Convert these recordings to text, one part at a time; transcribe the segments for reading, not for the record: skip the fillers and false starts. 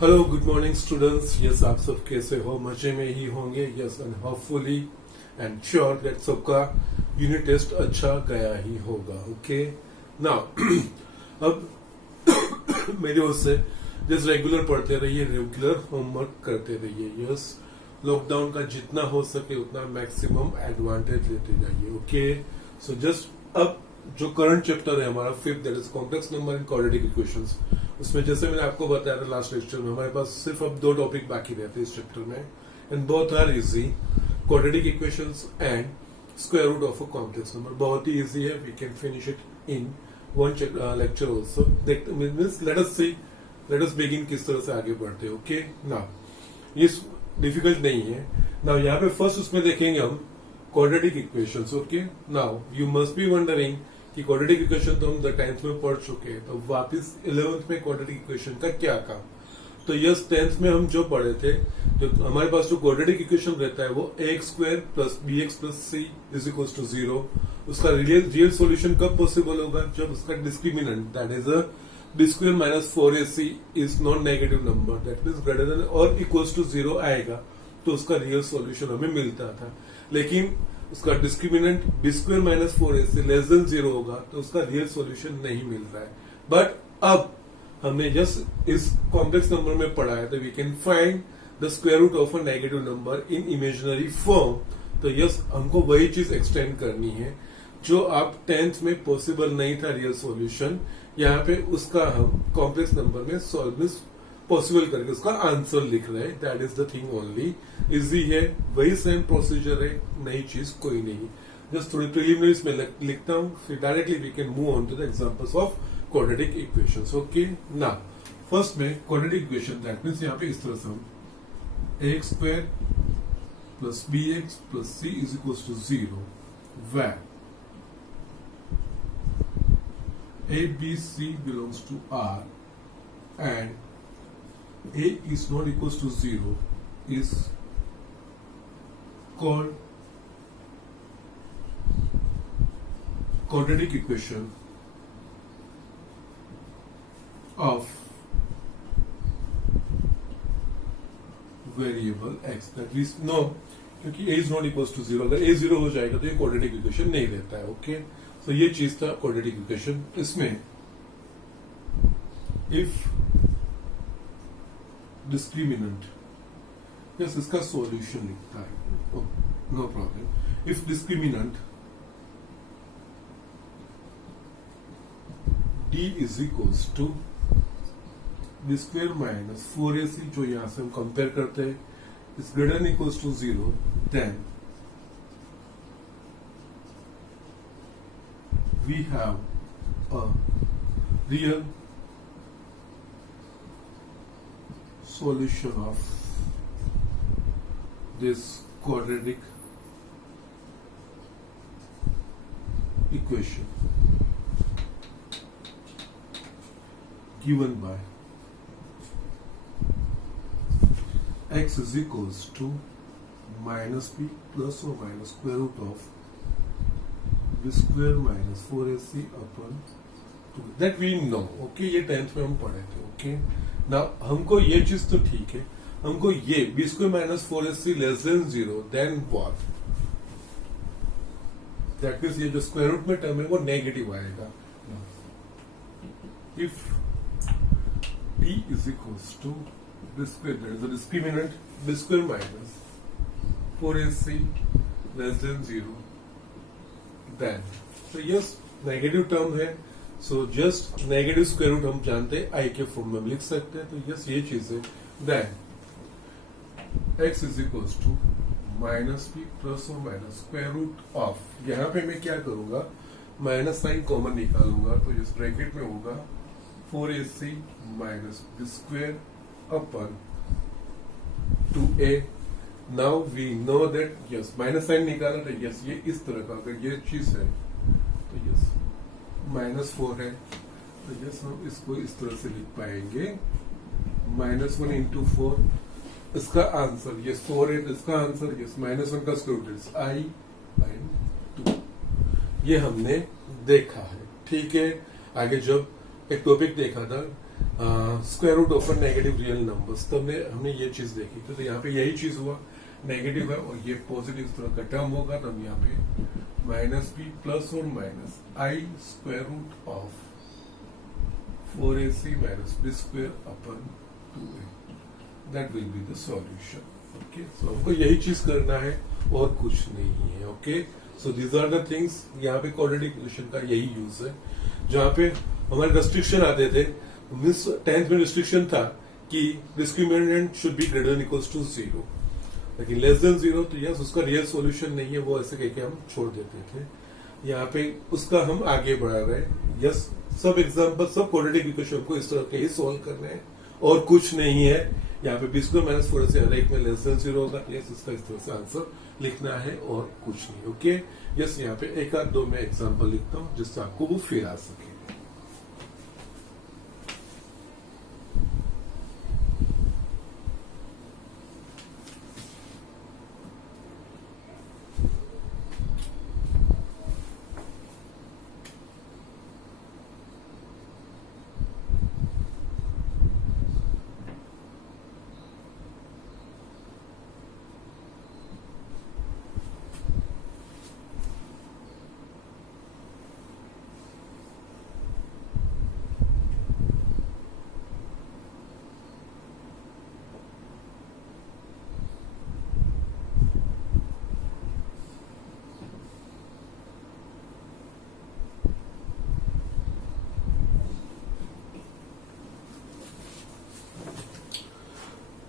Hello good morning students. Yes, आप सब कैसे हो? मजे में ही होंगे। Yes, and hopefully and sure that सबका यूनिट टेस्ट अच्छा गया ही होगा। ओके नाउ अब मेरी ओर से जस्ट रेगुलर पढ़ते रहिए, रेगुलर होमवर्क करते रहिए। यस, लॉकडाउन का जितना हो सके उतना मैक्सिमम एडवांटेज लेते जाइए। ओके, सो जस्ट अब जो करंट चैप्टर है हमारा fifth, that is complex number and quadratic equations, उसमें जैसे मैंने आपको बताया था लास्ट लेक्चर में, हमारे पास सिर्फ अब दो टॉपिक बाकी रहते हैं इस चैप्टर में, and both are easy, quadratic equations and square root of a complex number. बहुत ही इजी है, we can finish it in one lecture also. Let us begin किस तरह से आगे बढ़ते हैं। ओके नाउ, ये डिफिकल्ट नहीं है। नाउ यहाँ पे फर्स्ट उसमें देखेंगे हम quadratic equations. Okay now you must be wondering कि क्वाड्रेटिक इक्वेशन तो हम 10th में पढ़ चुके हैं, तो वापस 11th में क्वाड्रेटिक इक्वेशन का क्या काम? तो यस, 10th में हम जो पढ़े थे, तो हमारे पास जो क्वाड्रेटिक इक्वेशन रहता है वो ax square plus bx plus c is equal to 0। उसका रियल सॉल्यूशन कब पॉसिबल होगा? जब उसका discriminant that is a b square minus 4ac is non negative number, that means greater than और इक्वल्स टू 0 आएगा, तो उसका रियल सॉल्यूशन हमें मिलता था। लेकिन उसका discriminant b square minus 4ac less than 0 होगा, तो उसका रियल सॉल्यूशन नहीं मिल रहा है। बट अब हमने जस्ट इस कॉम्प्लेक्स नंबर में पढ़ा है, तो we can find the square root of a negative number in imaginary form. तो यस, हमको वही चीज एक्सटेंड करनी है जो आप 10th में पॉसिबल नहीं था रियल सॉल्यूशन, यहाँ पे उसका हम कॉम्प्लेक्स नंबर में सॉल्व पॉसिबल करके उसका आंसर लिख रहे हैं। That is the thing only. Easy है, वही सेम प्रोसीजर है, नई चीज कोई नहीं। जस्ट थोड़ी प्रिलिमिनरीज में लिखता हूँ, फिर directly we can move on to the examples of quadratic equations. Okay now first में क्वाड्रेटिक इक्वेशन, दैट मीन्स यहाँ पे इस तरह से हम ax square plus bx plus c is equal to 0 where a b c belongs to R and a is not equals to 0 is called quadratic equation of variable x, that is no, क्योंकि a is not equals to 0, अगर a 0 हो जाएगा तो ये quadratic equation नहीं रहता है। Okay, तो ये चीज था क्वाड्रेटिक इक्वेशन। इसमें इफ डिस्क्रिमिनेंट, यस, इसका सॉल्यूशन लिखता है, no problem. If discriminant d is equals to b square minus 4ac, जो यहां से हम कंपेयर करते हैं, is greater than equals to 0, then we have a real solution of this quadratic equation given by x is equals to minus b plus or minus square root of b square minus 4ac upon 2, that we know. Okay, ये 10th में हम पढ़े थे। Okay ना, हमको ये चीज तो ठीक है, हमको ये b square minus 4ac less than 0, then what? That means ये जो स्क्वायर रूट में टर्म है वो नेगेटिव आएगा। If d is equals to b square, that is the discriminant b square minus 4ac less than 0, then तो yes negative term है, so just negative square root हम जानते हैं आई के फॉर्म में लिख सकते हैं, तो यस ये चीज है। Then x is equals to minus b plus और माइनस स्क्वायर रूट ऑफ, यहाँ पे मैं क्या करूंगा, माइनस साइन कॉमन निकालूंगा, तो इस ब्रैकेट में होगा 4ac minus b square upon 2a। Now we know that yes minus sign निकाला, तो यस ये इस तरह का अगर ये चीज है तो यस माइनस 4 है, तो यस हम इसको इस तरह से लिख पाएंगे, -1 इंटू 4, इसका आंसर यस 4 है, तो इसका आंसर यस -1 का स्क्वायर रूट आई बाई 2। ये हमने देखा है, ठीक है। आगे जब एक टॉपिक देखा था square root of negative real numbers, तो हमने ये चीज देखी। तो यहाँ पे यही चीज हुआ, नेगेटिव है और ये पॉजिटिव इस तरह का टर्म होगा, तो हम यहाँ पे माइनस बी प्लस और minus i square root of 4ac minus b square upon 2a, that will be the solution. Okay, so हमको यही चीज करना है और कुछ नहीं है। Okay, so these are the things. यहाँ पे क्वाड्रेटिक इक्वेशन का यही यूज है, जहाँ पे हमारे रेस्ट्रिक्शन आते थे। 10th में रिस्ट्रिक्शन था कि discriminant should be greater than equals to 0, लेकिन लेस देन 0 तो यस उसका रियल सॉल्यूशन नहीं है, वो ऐसे कह के हम छोड़ देते थे। यहाँ पे उसका हम आगे बढ़ा रहे हैं। यस, सब एग्जाम्पल, सब क्वाड्रेटिक इक्वेशन को इस तरह के ही सोल्व करने हैं और कुछ नहीं है। यहाँ पे बी स्क्वायर माइनस 4 से हर एक में लेस देन 0 होगा। यस, इसका इस तरह से आंसर लिखना है और कुछ नहीं। ओके, यस, यहाँ पे एक आध दो मैं एग्जाम्पल लिखता हूँ जिससे आपको वो फिर आ सके।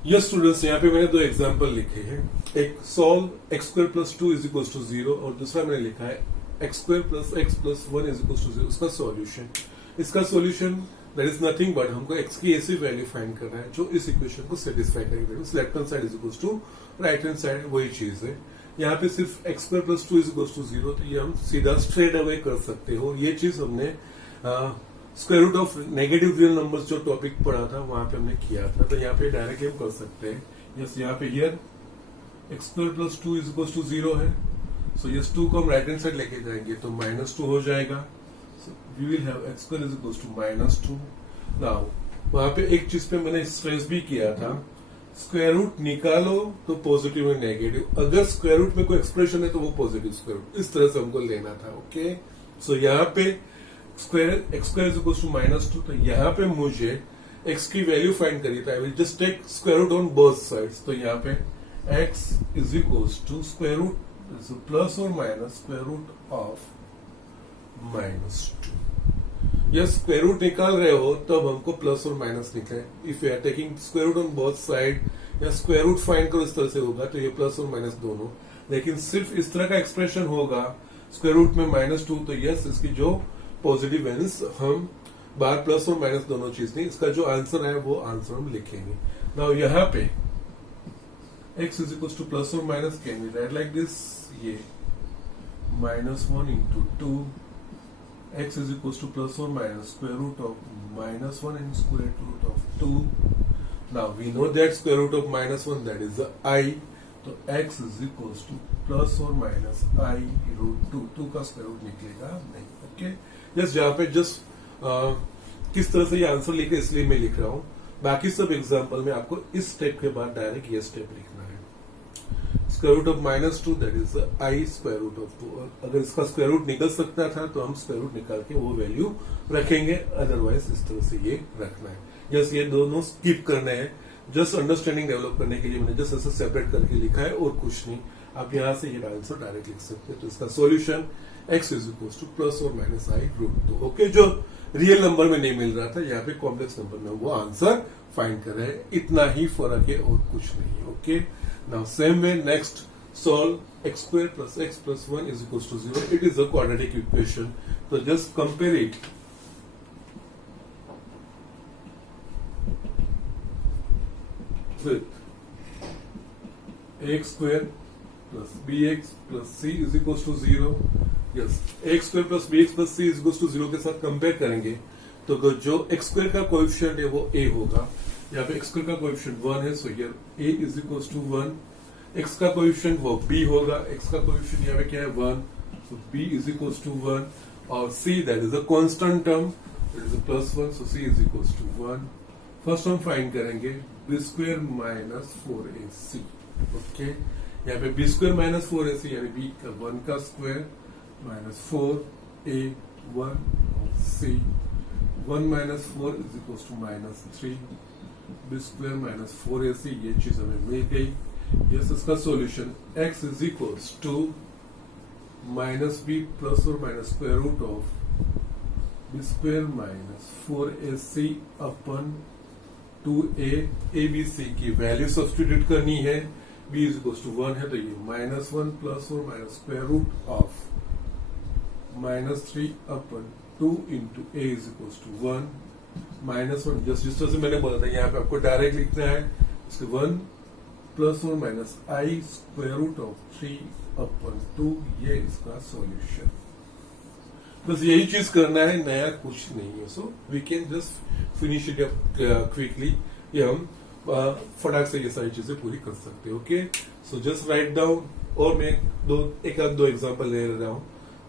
यस स्टूडेंट्स, यहाँ पे मैंने दो एग्जांपल लिखे हैं। एक solve x square plus 2 is equal to 0 और दूसरा मैंने लिखा है x square plus x plus 1 is equal to 0। उसका सॉल्यूशन, इसका solution that is nothing but हमको एक्स की ऐसी वैल्यू फाइंड करना है जो इस इक्वेशन को सेटिस्फाई करेगी। Left hand side is equal to right hand side, वही चीज है। यहाँ पे सिर्फ x square plus 2 is equal to 0, तो ये हम सीधा स्ट्रेट अवे कर सकते हो। ये चीज हमने square root of negative real numbers जो टॉपिक पढ़ा था वहां पे हमने किया था, तो यहाँ पे डायरेक्टली हम कर सकते हैं। यस, यहाँ पे here x square plus 2 is equal to 0 है, सो यस 2 को हम राइट हैंड साइड लेके जाएंगे तो -2 हो जाएगा। So we will have x square is equal to -2। Now वहां पे एक चीज पे मैंने स्ट्रेस भी किया था, स्क्वायर रूट निकालो तो पॉजिटिव और नेगेटिव, अगर स्क्वायर रूट में कोई एक्सप्रेशन है तो वो पॉजिटिव स्क्वायर रूट, इस तरह से हमको लेना था। ओके, सो यहाँ पे square x square is equal to -2, तो यहाँ पे मुझे एक्स की वैल्यू फाइंड करी था। I will just take square root on both sides, तो यहाँ पे x is equal to square root plus और minus square root of -2। Yes, square root निकाल रहे हो तब हमको प्लस और माइनस निकले। If you are taking square root on both side या स्क्वायर रूट फाइंड करो इस तरह से होगा, तो ये प्लस और माइनस दोनों। लेकिन सिर्फ इस तरह का एक्सप्रेशन होगा स्क्वायर रूट में -2, तो यस इसकी जो पॉजिटिव वैल्यूज हम बार प्लस और माइनस दोनों चीज नहीं, इसका जो आंसर है वो आंसर हम लिखेंगे। नाउ यहाँ पे x is equal to plus और minus can be write like this, ये -1 into 2, x is equal to plus और minus square root of -1 in square root of 2। Now we know that square root of -1 that is I, तो x is equal to plus और minus I root 2 का square root निकलेगा नहीं। Okay, yes, जहाँ पे just किस तरह से ये आंसर लिखे इसलिए मैं लिख रहा हूँ। बाकी सब एग्जांपल में आपको इस स्टेप के बाद डायरेक्ट ये स्टेप लिखना है। Square root of -2 that is I square root of 2। अगर इसका स्क्वायर रूट निकल सकता था तो हम स्क्वायर रूट निकाल के वो वैल्यू रखेंगे, अदरवाइज इस तरह से ये रखना है। यस, ये दोनों स्किप करने हैं, जस्ट अंडरस्टैंडिंग डेवलप करने के लिए मैंने जस्ट ऐसे सेपरेट करके लिखा है और कुछ नहीं। आप यहाँ से ये आंसर डायरेक्ट लिख सकते हैं। तो इसका solution x is equal to plus और माइनस I रूट 2। ओके, जो रियल नंबर में नहीं मिल रहा था यहाँ पे कॉम्प्लेक्स नंबर में वो आंसर फाइंड कर रहे हैं, इतना ही फर्क है और कुछ नहीं। Okay, now same way next solve x square plus x plus 1 is equal to 0। It is a quadratic equation, तो just compare it with x square plus bx plus c is equal to 0। Yes, x square plus bx plus c is equal to 0 के साथ compare करेंगे तो जो x square का coefficient है वो a होगा। यहाँ पे एक्स स्क्वायर का कोएफिशिएंट 1 है, so here a is equal to 1। X का कोएफिशिएंट वो b होगा, एक्स का कोएफिशिएंट यहाँ पे क्या है 1, so b is equal to 1 और c that is a constant term, it is a +1, so c is equal to 1 first हम फाइंड करेंगे बी स्क्वेयर माइनस 4ac। ओके, यहाँ पे बी स्क्वेयर माइनस 4ac यानी बी का 1 का स्क्वायर माइनस 4a1 और c 1 minus 4 is equal to minus 3 b square minus 4ac। ये चीज हमें मिल गई। यस, इसका solution x is equal to minus b plus और minus square root of b square minus 4ac upon 2a abc की value substitute करनी है। b इज इक्वल टू 1 है तो ये माइनस 1 प्लस और minus square root of minus 3 upon 2 into a is equal to 1 minus 1। Just जिस तरह से मैंने बोला था यहाँ पे आपको डायरेक्ट लिखना है, इसके 1 प्लस और minus i square root of 3 upon 2, ये इसका सॉल्यूशन। बस यही चीज करना है, नया कुछ नहीं है। So we can just finish it up quickly. ये हम फटाक से ये सारी चीजें पूरी कर सकते हैं। Okay, so just write down. और मैं एक आध दो एग्जांपल ले रहा हूँ,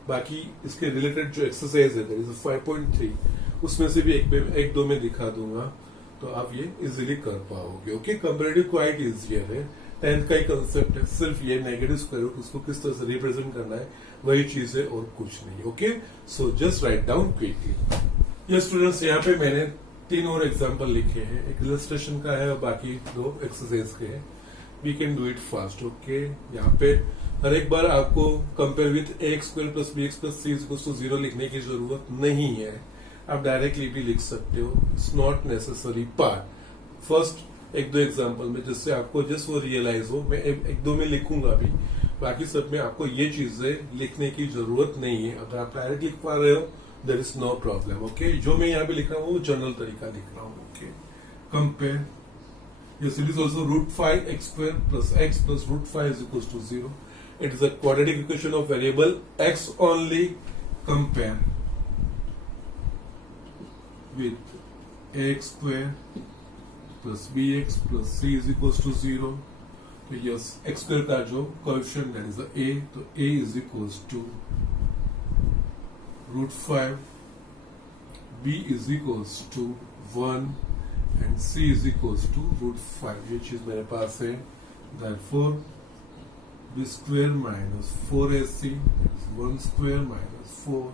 बाकी इसके रिलेटेड जो एक्सरसाइज है 5.3 उसमें से भी एक दो में दिखा दूंगा, तो आप ये इजीली कर पाओगे। ओके, कंपैरेटिव क्वाइट इजियर है। 10th का ही कंसेप्ट है, सिर्फ ये नेगेटिव स्क्वायर रूट उसको किस तरह से रिप्रेजेंट करना है वही चीज है और कुछ नहीं। Okay, so just write down quickly. ये स्टूडेंट्स, यहाँ पे मैंने 3 और एग्जांपल लिखे हैं, एक इलस्ट्रेशन का है और बाकी 2 एक्सरसाइज के हैं। We can do it fast. Okay, यहाँ पे हर एक बार आपको compare with ax square plus bx plus c equals to 0 लिखने की जरूरत नहीं है, आप डायरेक्टली भी लिख सकते हो। It's not necessary part. First एक दो एग्जांपल में जिससे आपको जस्ट वो रियलाइज हो, मैं एक दो में लिखूंगा भी, बाकी सब में आपको ये चीजें लिखने की जरूरत नहीं है। अगर आप डायरेक्ट लिख पा रहे हो there is no problem. Okay, जो मैं यहाँ पे लिख रहा हूँ वो जनरल तरीका लिख रहा हूँ। Okay, compare yes it is also root 5 x square plus x plus root 5 is equals to 0. It is a quadratic equation of variable x only. Compare with ax square plus bx plus c is equals to 0. तो yes, x square का जो coefficient that is the a, तो a is equals to root 5, b is equals to 1 and c is equals to root 5। ये चीज मेरे पास है। Therefore b square minus 4ac is 1 square minus 4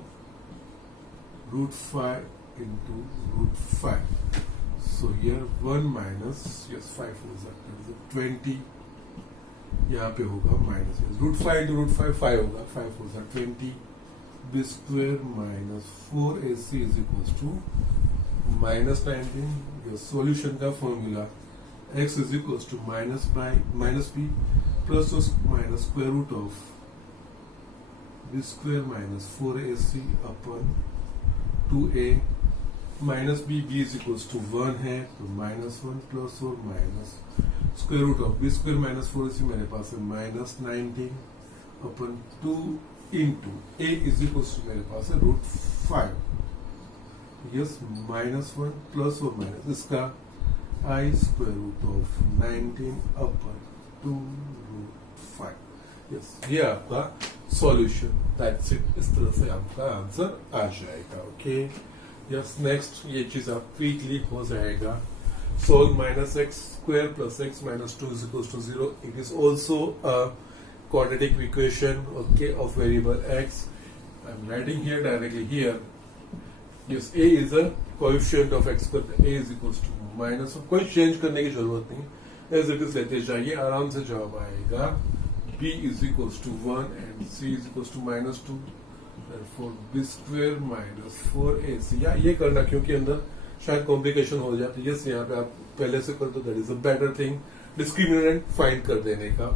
root 5 into root 5। So here 1 minus yes 5 हो सकता है 20, यहाँ पे होगा माइनस root 5 into root 5 5 होगा, 5 हो सकता 20। b square minus 4ac is equals to minus 19। Solution का formula x is equal to minus b plus minus square root of b square minus 4ac upon 2a minus b is equal to 1 है तो minus 1 plus और minus square root of b square minus 4ac मेरे पास है minus 19 upon 2 into a is equal to मेरे पास है root 5। Yes, minus 1 plus और माइनस इसका i square root of 19 upon 2 root 5। Yes, ये आपका सॉल्यूशन। That's it. इस तरह से आपका आंसर आ जाएगा। ओके, यस, नेक्स्ट ये चीज आप क्विकली हो जाएगा। Solve minus x square plus x minus 2 is equal to 0। It is also a quadratic equation, okay, of variable x. I'm writing here directly here. Yes, a is a coefficient of x square. A is equals to minus, कोई change करने की जरूरत नहीं, as it is लेते जाइए, आराम से जवाब आएगा। b is equals to 1 and c is equals to minus 2. Therefore b square minus 4ac। या ये करना क्योंकि अंदर शायद कॉम्प्लिकेशन हो जाती है। यस, यहाँ पे आप पहले से कर दो, that is a better thing. Discriminant find कर देने का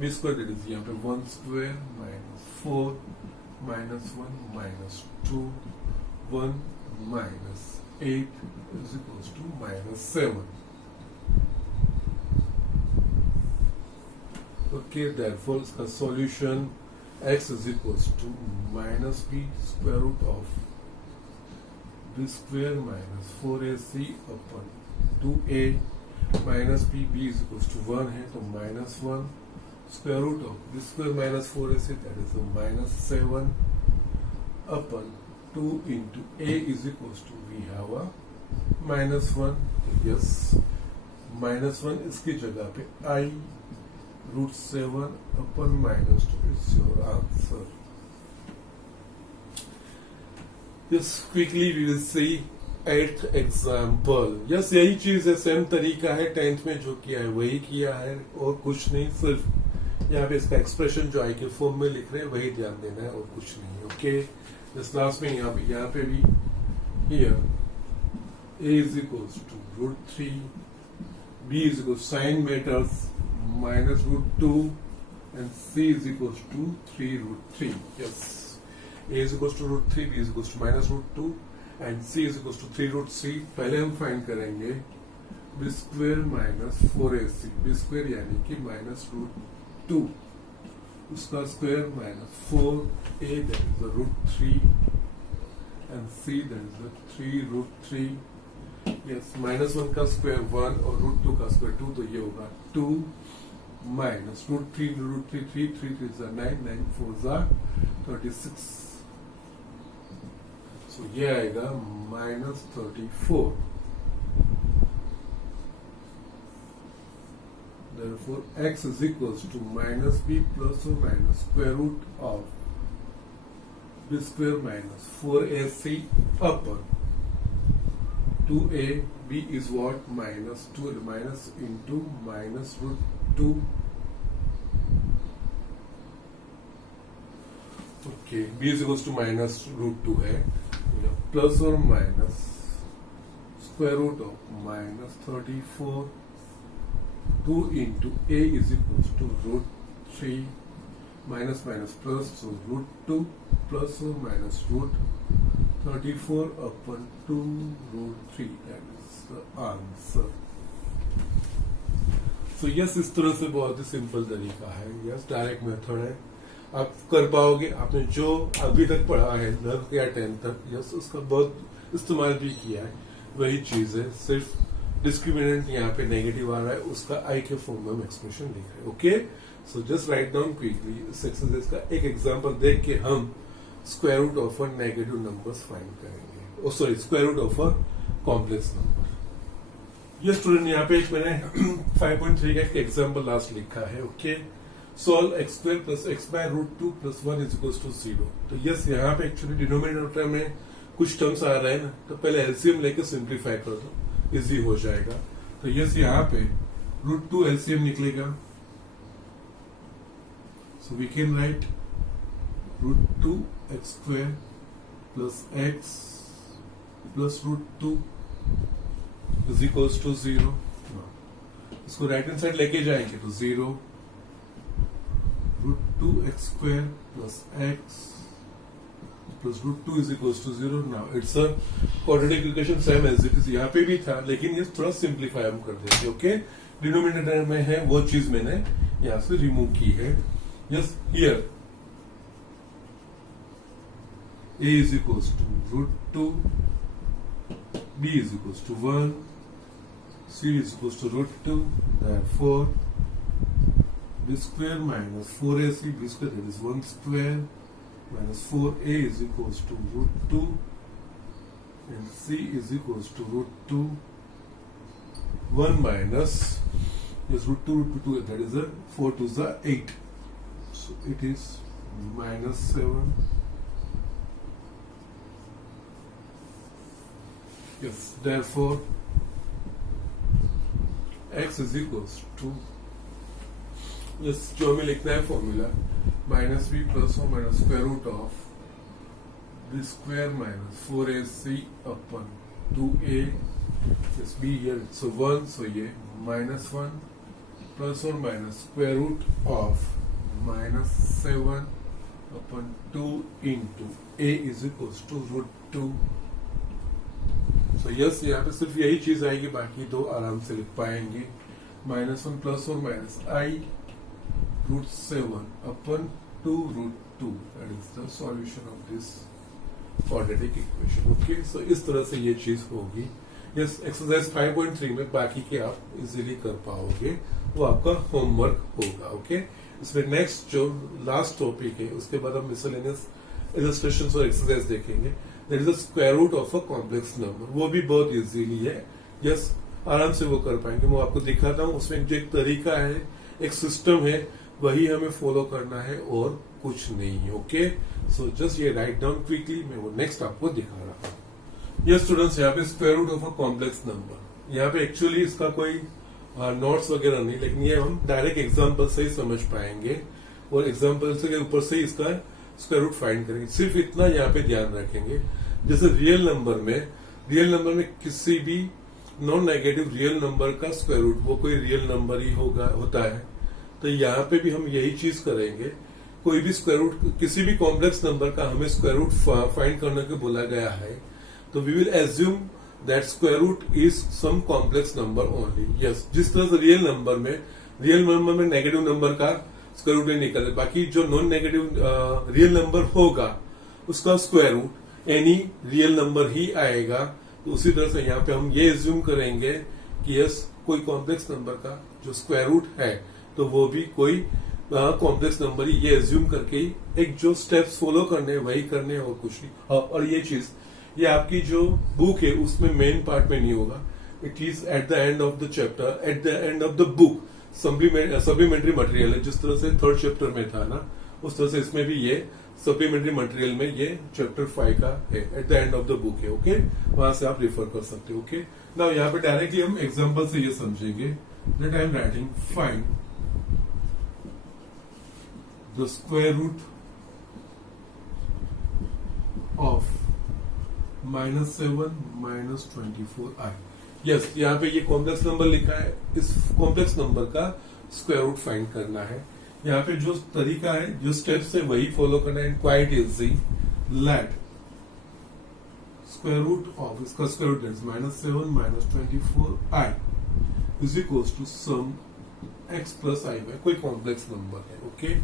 b स्क्वायर दैट इज यहाँ पे 1 square minus 4 minus 1 minus 2 1 minus 8 is equals to minus 7. Okay, therefore the solution x is equals to minus b square root of b square minus 4ac upon 2a minus b is equals to 1 है तो minus 1 square root of b square minus 4ac that is a minus 7 upon 2 into a is equals to we have a -1, yes -1 इसकी जगह पे I √7 upon -2 is your answer. Yes, quickly we will see 8th example. Yes, यही चीज है, same तरीका है 10th में जो किया है वही किया है और कुछ नहीं, सिर्फ यहाँ पे इसका एक्सप्रेशन जो आई के फॉर्म में लिख रहे हैं वही ध्यान देना है और कुछ नहीं. ओके, इस क्लास में यहाँ पे भी here a is equals to √3, b is equals to sin meters -√2 and c is equals to 3√3. Yes, a is equals to √3, b is equals to -√2 and c is equals to 3√3. पहले हम find करेंगे b square minus 4ac, b square यानी कि -√2 उसका square -4, a that is the √3 and c that is the 3√3. Yes, -1 का square 1 और √2 का square 2, तो ये होगा 2 minus √3 √3 3 3 3 is 9 9 4 36. So ये आएगा -34. Therefore x is equals to -b plus or minus square root of b square minus 4ac upon 2a. b is what? -2 minus into -√2. Okay, b is equals to -√2 है, plus और minus square root of -34. 2 into a is equals to √3 minus minus plus, so √2 plus or minus √34 upon 2√3. That is the answer. So yes, इस तरह से बहुत ही simple तरीका है. Yes, direct method है, आप कर पाओगे. आपने जो अभी तक पढ़ा है 9th या 10th तक, यस, उसका बहुत इस्तेमाल भी किया है. वही चीज है, सिर्फ डिस्क्रिमिनेंट यहाँ पे नेगेटिव आ रहा है, उसका आई के फॉर्म में हम एक्सप्रेशन लिख रहे हैं. Okay, so just write down quickly इस एक्सरसाइज का एक एग्जांपल देख के हम square root of a negative numbers find करेंगे. Oh sorry, square root of a complex number. ये स्टूडेंट यहाँ पे मैंने 5.3 का एक एग्जांपल लास्ट लिखा है. Okay, solve x² plus x by √2 plus 1 is equal to 0. तो यस, यहाँ पे एक्चुअली डिनोमिनेटर में कुछ टर्म्स आ रहे हैं ना, तो पहले एलसीएम लेके सिंप्लीफाई कर दो, इजी हो जाएगा. तो यस, यहाँ पे √2 एलसीएम निकलेगा, so we can write √2 x² plus x plus √2 is equals to 0. इसको राइट हैंड साइड लेके जाएंगे तो 0 √2 x² plus x plus √2 is equals to 0. Now it's a quadratic equation, same as it is. यहाँ पे भी था, लेकिन ये थोड़ा सिंप्लीफाई हम कर देते. ओके, डिनोमिनेटर में है वो चीज मैंने यहाँ से रिमूव की है. Yes, here a is equals to √2, b is equals to 1, c is equals to √2. Therefore b square minus 4ac, b square that is 1 square minus 4a is equals to √2 and c is equals to √2. 1 minus, yes, √2 √2, that is a 4 to the 8, so it is -7. Yes, therefore x is equals to, yes, जो हमें लिखना है formula -b plus or minus square root of b square minus 4ac upon 2a. Yes, b here it's a 1, so ये -1 plus or minus square root of -7 upon 2 into a is equals to √2. So yes, यहाँ पे सिर्फ यही चीज आएगी, बाकी दो आराम से लिख पाएंगे. -1 plus or minus I √7 upon 2√2. That is the solution of this quadratic equation. Okay, so इस तरह से ये चीज होगी. Yes, एक्सरसाइज 5.3 में बाकी के आप इजीली कर पाओगे, वो आपका होमवर्क होगा. ओके, इसमें नेक्स्ट जो लास्ट टॉपिक है उसके बाद हम मिसलेनियस इलस्ट्रेशंस और एक्सरसाइज देखेंगे. That is the square root of a complex number. वो भी बहुत इजीली है, यस आराम से वो कर पाएंगे। मैं आपको दिखाता हूँ, उसमें जो एक तरीका है, एक सिस्टम है, वही हमें फॉलो करना है और कुछ नहीं है। ओके, सो जस्ट ये राइट डाउन क्विकली, मैं वो नेक्स्ट आपको दिखा रहा हूँ। यस स्टूडेंट्स, यहाँ पे square root of a complex number, यहाँ पे एक्चुअली इसका कोई नोट्स वगैरह नहीं, लेकिन ये हम डायरेक्ट एग्जाम्पल से ही समझ पाएंगे और एग्जाम्पल से ऊपर से ही इसका स्क्वायर रूट फाइंड करेंगे। सिर्फ इतना यहाँ पे ध्यान रखेंगे, जैसे रियल नंबर में किसी भी नॉन नेगेटिव रियल नंबर का स्क्वायर रूट वो कोई रियल नंबर ही होता है। तो यहाँ पे भी हम यही चीज करेंगे, कोई भी स्क्वायर रूट किसी भी कॉम्प्लेक्स नंबर का हमें स्क्वायर रूट फाइंड करने को बोला गया है, तो we will assume that square root is some complex number only. Yes, जिस तरह से रियल नंबर में नेगेटिव नंबर का स्क्वायर रूट नहीं निकलता, बाकी जो नॉन नेगेटिव रियल नंबर होगा उसका square root any real number ही आएगा। तो उसी तरह से यहाँ पे हम ये एज्यूम करेंगे कि यस, कोई कॉम्प्लेक्स नंबर का जो स्क्वायर रूट है तो वो भी कोई कॉम्प्लेक्स नंबर ही, ये एज्यूम करके ही एक जो स्टेप्स फॉलो करने वही करने और कुछ नहीं। और ये चीज ये आपकी जो बुक है उसमें मेन पार्ट में नहीं होगा, it is at the end of the chapter, at the end of the book supplementary material है। जिस तरह से थर्ड चैप्टर में था ना, उस तरह से इसमें भी ये सप्लीमेंट्री मटेरियल में ये चैप्टर 5 का है, at the end of the book है। ओके, वहां से आप रेफर कर सकते हो। ओके, नाउ यहाँ पे डायरेक्टली हम एग्जांपल से ये समझेंगे that I am writing find the square root of -7 -24i। Yes, यहाँ पे ये कॉम्प्लेक्स नंबर लिखा है, इस कॉम्प्लेक्स नंबर का स्क्वायर रूट फाइंड करना है। यहाँ पे जो तरीका है, जो स्टेप्स है वही फॉलो करना है, quite easy. Let square root of, इसका square root is -7 -24i is equals to some x plus i y, कोई कॉम्प्लेक्स नंबर है। ओके,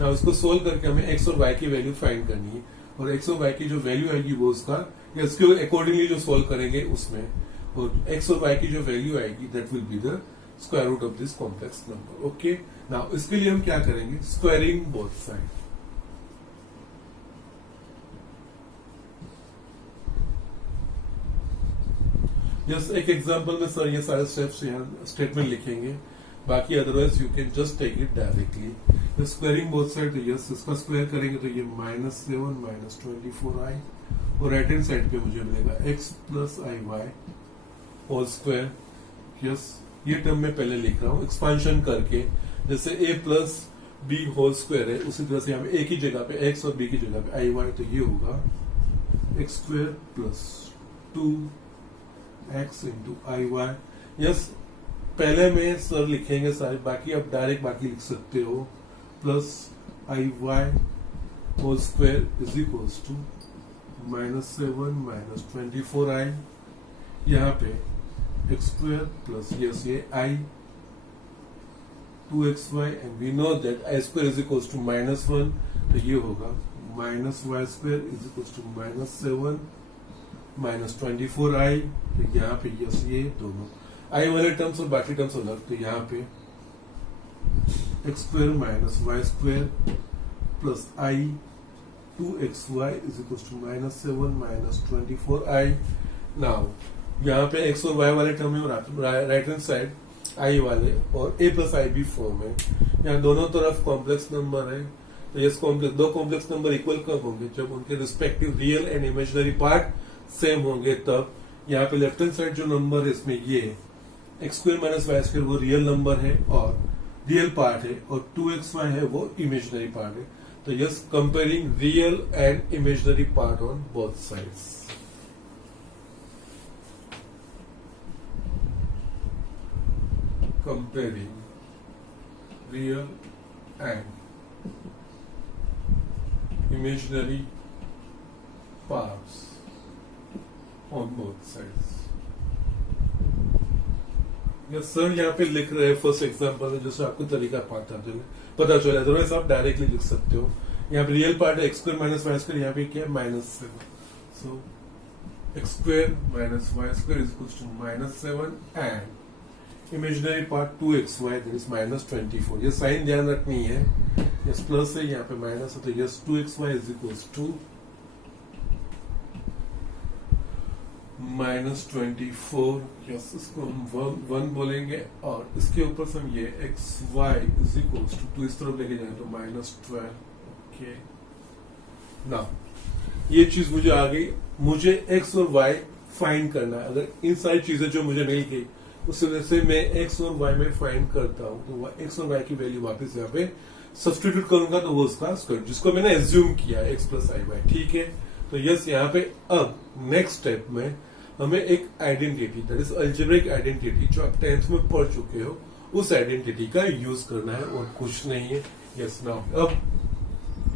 ना इसको सोल्व करके हमें x और y की वैल्यू फाइंड करनी है, और x और y की जो वैल्यू आएगी वो उसका, या इसके अकॉर्डिंगली जो सोल्व करेंगे उसमें, और x और y की जो वैल्यू आएगी that will be the square root of this complex number. Okay, now इसके लिए हम क्या करेंगे, स्क्वायरिंग बोथ साइड। यस, एक एग्जांपल में सर ये सारे स्टेप्स यहाँ स्टेटमेंट लिखेंगे, बाकी otherwise you can just take it directly. Squaring both side, yes इसका स्क्वायर करेंगे तो ये -7 -24i, और राइट हैंड साइड पे मुझे मिलेगा x plus i y whole square. Yes, ये टर्म मैं पहले लिख रहा हूँ एक्सपांशन करके, जैसे a plus b whole square है उसी तरह से यहाँ पे a की जगह पे x और b की जगह पे आई वाई, तो ये होगा x square plus 2x into i y. Yes, पहले में सर लिखेंगे सारे, बाकी आप डायरेक्ट बाकी लिख सकते हो, plus i y whole square is equals to -7 -24i, यहाँ पे x स्क्वायर प्लस यस ये i 2xy, and we know that i square is equals to -1, तो ये होगा -y square is equals to -7 -24i। तो यहाँ पे यस ये दोनों i वाले टर्म्स और बाकी टर्म्स अलग, तो यहाँ पे x square minus y square plus i 2xy is equals to -7 -24i। Now यहाँ पे x और y वाले टर्म है, राइट हैंड साइड i वाले, और a plus i b form है। यहाँ दोनों तरफ कॉम्प्लेक्स नंबर है, तो यस कॉम्प्लेक्स, दो कॉम्प्लेक्स नंबर इक्वल कब होंगे, जब उनके respective real and imaginary part same होंगे तब। यहाँ पे लेफ्ट हैंड साइड जो नंबर है इसमें ये x square minus y square वो रियल नंबर है और रियल पार्ट है, और 2xy है वो इमेजिनरी पार्ट है। तो yes, comparing real and imaginary part on both sides. Comparing real and imaginary parts on both sides। Yes sir, यहाँ पे लिख रहे हैं फर्स्ट एग्जांपल है, जैसे आपको तरीका पता चले, अदरवाइज आप डायरेक्टली लिख सकते हो। यहाँ पे रियल पार्ट है x square minus y square, यहाँ पे क्या है -7, so x square minus y square is equal to -7 and imaginary part 2xy that is -24। ये साइन ध्यान रखनी है, यस प्लस है यहाँ पे माइनस है, तो yes 2xy is equals to -24, yes इसको हम वन बोलेंगे, और इसके ऊपर से हम ये x y is equals to इस तरफ लेके जाए तो -12। ओके ना, ये चीज मुझे आ गई। मुझे एक्स और वाई फाइंड करना है। अगर इन सारी चीजें जो मुझे मिल गई उस वजह से मैं एक्स और वाई में फाइंड करता हूं, तो एक्स और वाई की वैल्यू वापस यहाँ पे सब्सटीट्यूट करूंगा तो वो उसका स्क्वायर, जिसको मैंने एज्यूम किया एक्स प्लस आई वाई। ठीक है, तो यस यहाँ पे अब नेक्स्ट स्टेप में हमें एक identity, that is algebraic identity, जो आप 10th में पढ़ चुके हो, उस आइडेंटिटी का यूज करना है और कुछ नहीं है। यस नाउ अब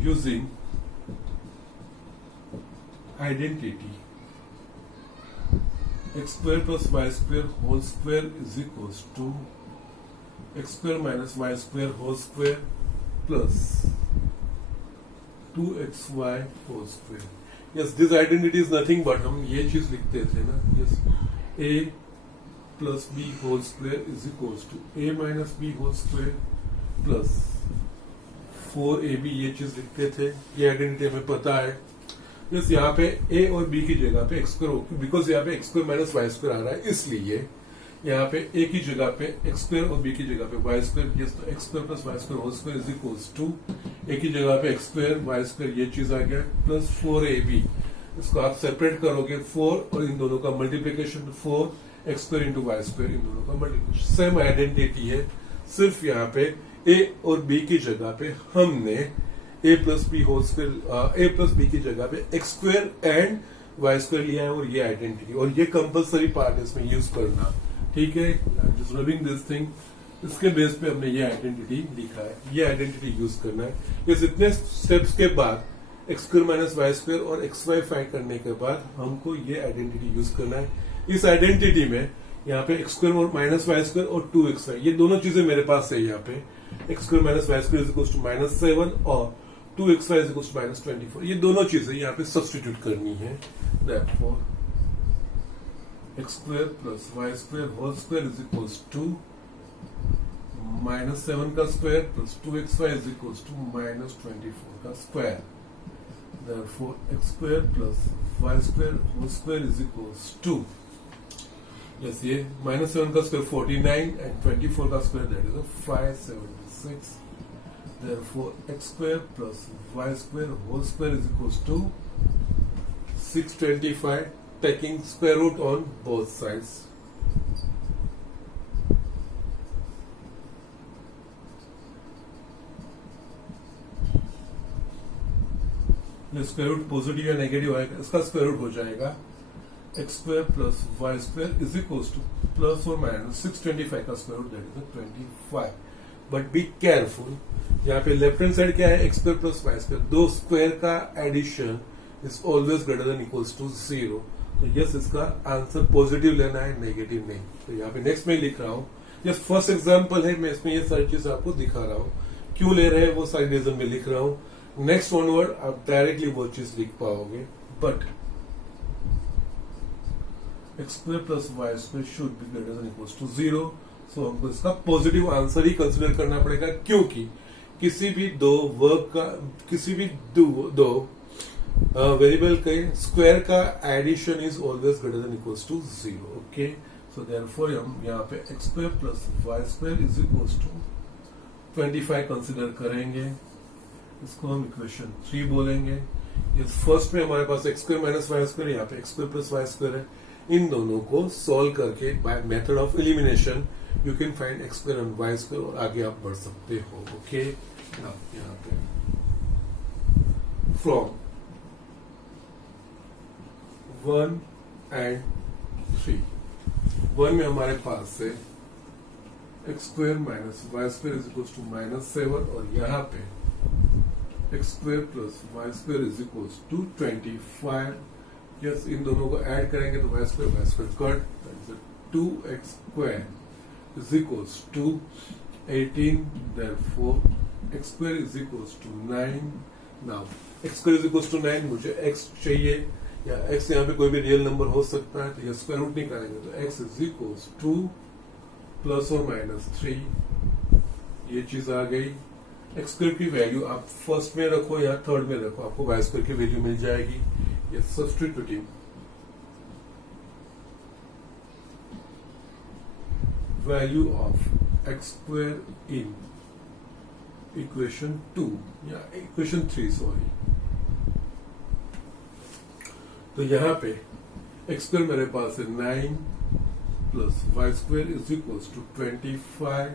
using identity x square plus y square whole square is equals to x square minus y square whole square plus 2xy whole square. Yes this identity is nothing but हम ये चीज लिखते थे ना, yes a plus b whole square is equals to a minus b whole square plus 4ab, ये चीज लिखते थे। ये आइडेंटिटी हमें पता है। यस यहाँ पे a और b की जगह पे एक्स स्क्वायर, बिकॉज यहाँ पे x square minus y square आ रहा है, इसलिए यहाँ पे a की जगह पे एक्स स्क्वायर और b की जगह पे वाई स्क्वायर। यस तो x square plus y square whole square is equals to a की जगह पे एक्स स्क्वायर वाई स्क्वायर, ये चीज आ गया, प्लस 4ab। इसको आप सेपरेट करोगे 4 और इन दोनों का multiplication 4 x square into y square, इन दोनों का मल्टीप्लीकेशन। सेम आइडेंटिटी है, सिर्फ यहाँ पे a और b की जगह पे हमने a plus b whole square, a plus b की जगह पे x square and y square लिया है, और ये आइडेंटिटी, और ये कंपलसरी पार्ट है इसमें यूज करना। ठीक है, जस्ट रबिंग दिस थिंग, इसके बेस पे हमने ये आइडेंटिटी लिखा है, ये आइडेंटिटी यूज करना है। इस इतने स्टेप्स के बाद x square minus y square और एक्स वाई फाइंड करने के बाद हमको ये आइडेंटिटी यूज करना है। इस आइडेंटिटी में यहाँ पे एक्स स्क्वायर और माइनस वाई स्क्वायर और 2xy, ये दोनों चीजें मेरे पास है। यहाँ पे x square minus y square is equals to -7 और 2xy इज इक्वल्स टू -24, ये दोनों चीजें यहाँ पे सब्सटीट्यूट करनी है। Therefore, x square plus y square whole square is equals to -7 का square plus 2xy is equals to -24 का square. Therefore, x square plus y square whole square is equals to, yes ये -7 का square 49 and 24 का square that is 576। Therefore, x square plus y square whole square is equals to 625, taking square root on both sides. ये square root positive या negative आएगा, इसका square root हो जाएगा x square plus y square is equals to plus और minus 625 का square root that is 25। But be careful, यहाँ पे लेफ्ट हैंड साइड क्या है, x square plus y square, दो स्क्वायर का addition is always greater than equals to 0। तो yes इसका आंसर पॉजिटिव लेना है, नेगेटिव नहीं। तो यहाँ पे नेक्स्ट में लिख रहा हूँ, यस फर्स्ट एग्जांपल है, मैं इसमें ये सारी चीज आपको दिखा रहा हूँ, क्यों ले रहे हैं वो सारी रीजन में लिख रहा हूँ। नेक्स्ट ऑनवर्ड आप डायरेक्टली वो चीज लिख पाओगे, but x square plus y square should be greater than equals to 0। So हमको इसका पॉजिटिव आंसर ही कंसिडर करना पड़ेगा, क्योंकि किसी भी दो वर्क का, किसी भी दो वेरिएबल के स्क्वायर का addition is always greater than equals to 0। Okay, so therefore हम यहाँ पे x square plus y square is equals to 25 consider करेंगे। इसको हम इक्वेशन 3 बोलेंगे। फर्स्ट में हमारे पास x square minus y square, यहाँ पे x square plus y square है। इन दोनों को सॉल्व करके by method of elimination you can find x square and y square, और आगे आप बढ़ सकते हो। ओके, यहाँ पे फ्रॉम 1 एंड 3, 1 में हमारे पास है x square minus y square is equals to -7, और यहाँ पे x square plus y square is equals to 25। Yes इन दोनों को ऐड करेंगे तो y square cut, 2x square is equals to 18, therefore x square is equals to 9। now x square is equals to 9, मुझे x चाहिए, या x यहाँ पे कोई भी रियल नंबर हो सकता है, तो ये स्क्वायर रूट निकालेंगे तो x is equals to plus और माइनस 3, ये चीज आ गई। x स्क्वायर की वैल्यू आप फर्स्ट में रखो या थर्ड में रखो, आपको y स्क्वायर की वैल्यू मिल जाएगी। ये substituting value of x square in equation 2 या इक्वेशन 3 सॉरी। तो यहां पे एक्स स्क्वायर मेरे पास है 9 plus y square is equals to 25,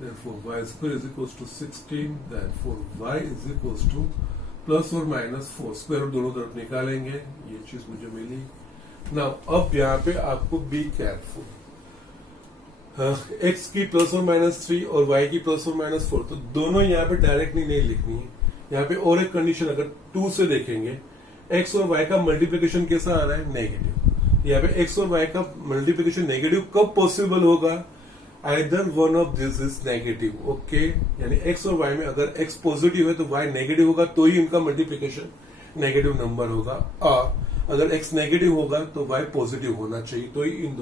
therefore y square is equals to 16, therefore y is equals to plus और माइनस 4, स्क्वायर रूट दोनों तरफ निकालेंगे, ये चीज मुझे मिली। नाउ अब यहाँ पे आपको बी केयरफुल, x की प्लस और माइनस 3 और y की प्लस और माइनस 4, तो दोनों यहाँ पे डायरेक्टली नहीं लिखनी है। यहाँ पे और एक कंडीशन अगर 2 से देखेंगे, x और y का मल्टीप्लीकेशन कैसा आ रहा है, नेगेटिव। यहाँ पे x और y का मल्टीप्लीकेशन नेगेटिव कब पॉसिबल होगा, either one of this is negative, okay. यानी x और y में अगर x पॉजिटिव है तो y नेगेटिव होगा, तो ही इनका मल्टीप्लीकेशन नेगेटिव नंबर होगा, और अगर x नेगेटिव होगा तो y पॉजिटिव होना चाहिए, तो ही इन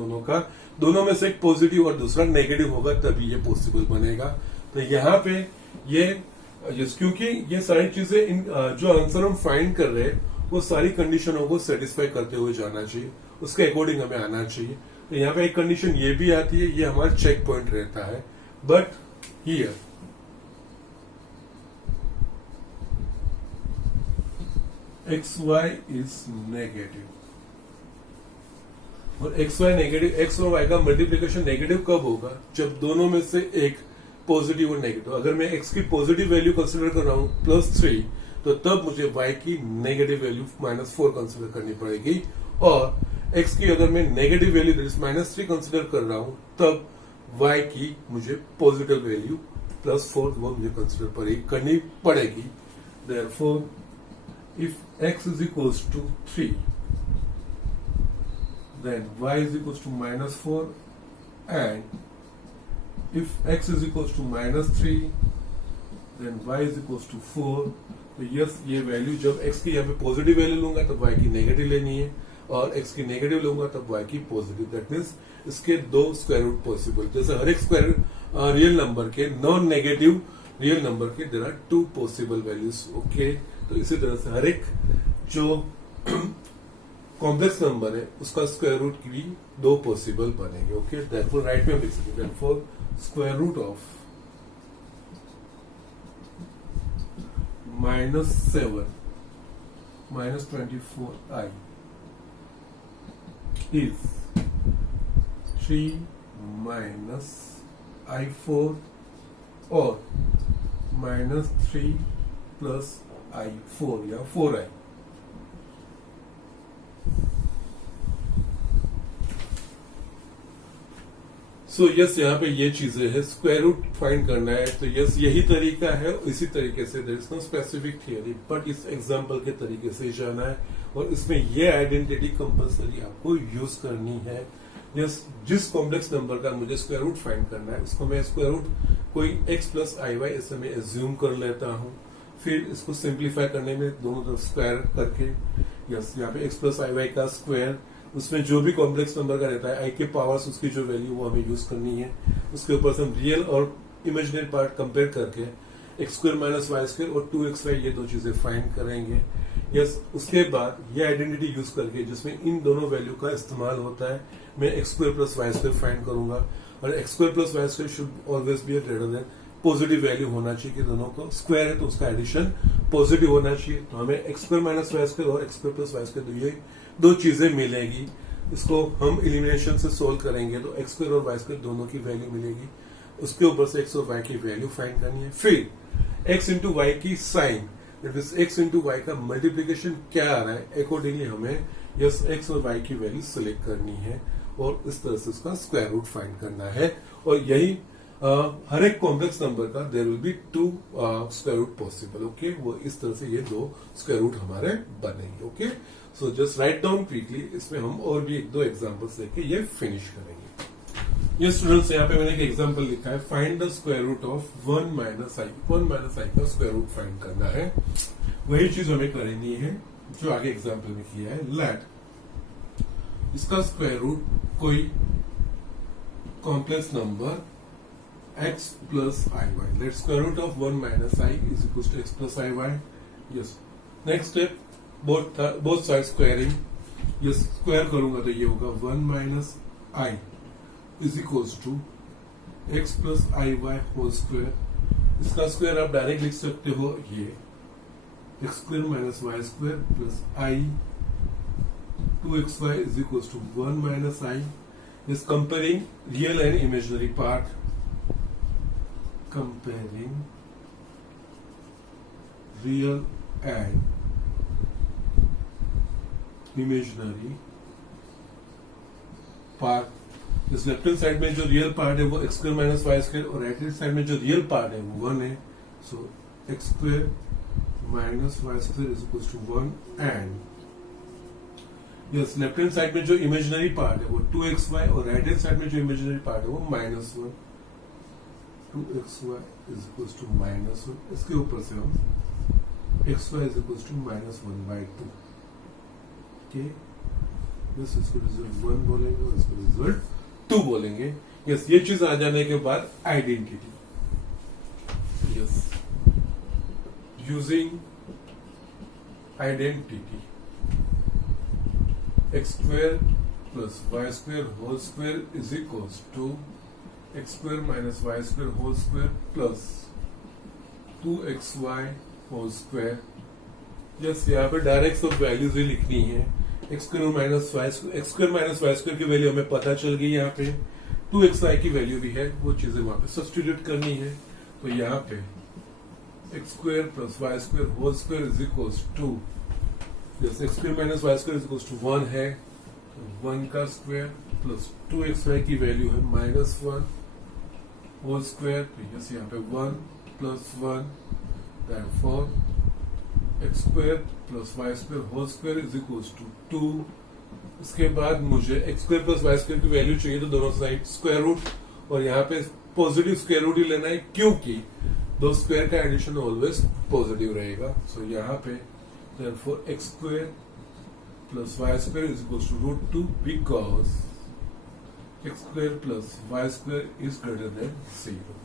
दोनों में से एक पॉजिटिव और दूसरा नेगेटिव होगा, तभी ये पॉसिबल बनेगा। तो यहाँ पे ये क्योंकि ये सारी चीजें जो आंसर हम फाइंड कर रहे हैं वो सारी कंडीशनों को सेटिस्फाई करते हुए जाना चाहिए, उसके अकॉर्डिंग हमें आना चाहिए। तो यहाँ पे एक कंडीशन ये भी आती है, ये हमारा चेक पॉइंट रहता है, but here x y is negative, और एक्स वाई नेगेटिव, एक्स और वाई का मल्टीप्लीकेशन नेगेटिव कब होगा, जब दोनों में से एक पॉजिटिव और नेगेटिव। अगर मैं एक्स की पॉजिटिव वैल्यू कंसिडर कर रहा हूं +3, तो तब मुझे y की नेगेटिव वैल्यू -4 कंसिडर करनी पड़ेगी, और x की अगर मैं नेगेटिव वैल्यू -3 कंसिडर कर रहा हूं, तब y की मुझे पॉजिटिव वैल्यू +4 वो मुझे कंसिडर करनी पड़ेगी। Therefore if x is equals to 3, then y is equals to -4, and if x is equals to -3, then y is equals to 4। तो यस, ये वैल्यू जब x की यहाँ पे पॉजिटिव वैल्यू लूंगा तब y की नेगेटिव लेनी है, और x की नेगेटिव लूंगा तब y की पॉजिटिव। दैट मीन्स इसके 2 स्क्वायर रूट पॉसिबल। जैसे हर एक स्क्वायर रियल नंबर के, नॉन नेगेटिव रियल नंबर के there are 2 possible values, okay. तो इसी तरह से हर एक जो कॉम्प्लेक्स नंबर है उसका स्क्वायर रूट की भी 2 पॉसिबल बनेंगे, ओके। देयरफॉर राइट में हम लिख सकते हैं, therefore square root of -7 -24i is 3 -i4 और -3 + i4 या 4i। सो यस, यहाँ पे ये चीजें है, स्क्वायर रूट फाइंड करना है, तो यस यही तरीका है। इसी तरीके से there is no specific theory, but इस एग्जांपल के तरीके से जाना है, और इसमें ये आइडेंटिटी कंपल्सरी आपको यूज करनी है। यस, जिस कॉम्प्लेक्स नंबर का मुझे स्क्वायर रूट फाइंड करना है उसको मैं स्क्वायर रूट कोई x + iy ऐसे में एज्यूम कर लेता हूँ, फिर इसको सिंप्लीफाई करने में दोनों तरफ स्क्वायर करके, यस यहाँ पे x + iy का स्क्वायर, उसमें जो भी कॉम्प्लेक्स नंबर का रहता है i के पावर्स, उसकी जो वैल्यू वो हमें यूज करनी है। उसके ऊपर से हम रियल और इमेजिनरी पार्ट कंपेयर करके x² - y² और 2xy ये 2 चीजें फाइंड करेंगे। यस, उसके बाद ये आइडेंटिटी यूज करके जिसमें इन दोनों वैल्यू का इस्तेमाल होता है, मैं x² + y² फाइंड करूंगा, और x² + y² should always be greater then positive value होना चाहिए कि दोनों को स्क्वायर है तो उसका एडिशन पॉजिटिव होना चाहिए। तो हमें x² - y² और x² + y² ये 2 चीजें मिलेगी। इसको हम एलिमिनेशन से सोल्व करेंगे तो x² और y² दोनों की वैल्यू मिलेगी, उसके ऊपर से x और y की वैल्यू फाइंड करनी है। फिर x × y की साइन, x × y का मल्टीप्लीकेशन क्या आ रहा है, अकॉर्डिंगली हमें यस x और y की वैल्यू सिलेक्ट करनी है, और इस तरह से उसका स्क्वायर रूट फाइंड करना है। और यही हर एक कॉम्प्लेक्स नंबर का there will be 2 square root possible, okay. वो इस तरह से ये 2 स्क्वायर रूट हमारे बनेंगे, okay. So just write down quickly, इसमें हम और भी 1-2 एग्जांपल्स लेके ये फिनिश करेंगे। ये स्टूडेंट्स, यहाँ पे मैंने एक एग्जांपल लिखा है, find the square root of 1 - i। 1 - i का स्क्वायर रूट फाइंड करना है। वही चीज हमें करनी है जो आगे एग्जांपल में किया है। लेट इसका स्क्वायर रूट कोई complex number x + iy, let square root of 1 - i is equals to x + iy। Yes, next step, both side squaring. Yes, square करूंगा तो ये होगा 1 - i is equals to x plus i y whole square. इसका square आप direct लिख सकते हो, ये x square minus y square plus i 2xy is equals to 1 minus I is comparing real and imaginary part. Comparing real and imaginary part. इस left hand side में जो real part है वो x square minus y square और right hand side में जो real part है वो 1 है। So x square minus y square is equal to 1 and yes left hand side में जो इमेजिनरी पार्ट है वो 2xy और राइट हैंड साइड में जो इमेजिनरी पार्ट है वो -1 2xy इज इक्वल टू -1। इसके ऊपर से हम xy is equal to -1/2। Okay बस इसको रिजल्ट 1 बोलेंगे और इसको रिजल्ट 2 बोलेंगे। यस ये चीज आ जाने के बाद identity, yes using identity x square plus y square whole square is equals to x square minus y square whole square plus 2xy whole square। Yes यहाँ पे डायरेक्ट सब वैल्यूज ही लिखनी है। x square minus y square की value हमें पता चल गई, यहाँ पे 2xy की वैल्यू भी है, वो चीजें वहां पे सब्स्टिट्यूट करनी है। तो यहाँ पे x square plus y square whole square is equals to x square minus y square equals to 1 है, 1 का स्क्वायर प्लस 2xy की वैल्यू है -1 होल स्क्वायर। यस यहाँ पे 1 plus 1 therefore x square plus y square whole square is equals to 2। इसके बाद मुझे x square plus y square की वैल्यू चाहिए, तो दोनों साइड स्क्वायर रूट और यहाँ पे पॉजिटिव स्क्वायर रूट ही लेना है क्योंकि दो स्क्वायर का एडिशन ऑलवेज पॉजिटिव रहेगा। सो यहाँ पे therefore x square plus y square is equals to √2 because x square plus y square is greater than 0।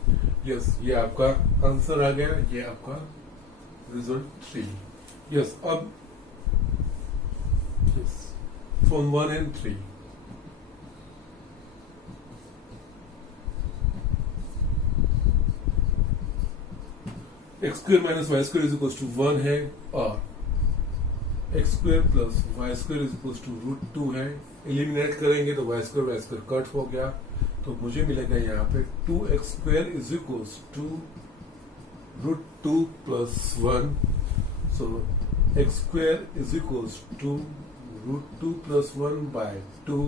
yes ये आपका आंसर आ गया, ये आपका रिजल्ट 3। yes अब yes from 1 and 3 x square minus y square is equals to 1 है और x square plus y square is equal to √2 है। Eliminate करेंगे तो वाई स्क्वायर कट हो गया, तो मुझे मिलेगा यहाँ पे 2x square is equal to √2 plus 1। So x square is equal to √2 plus 1/2।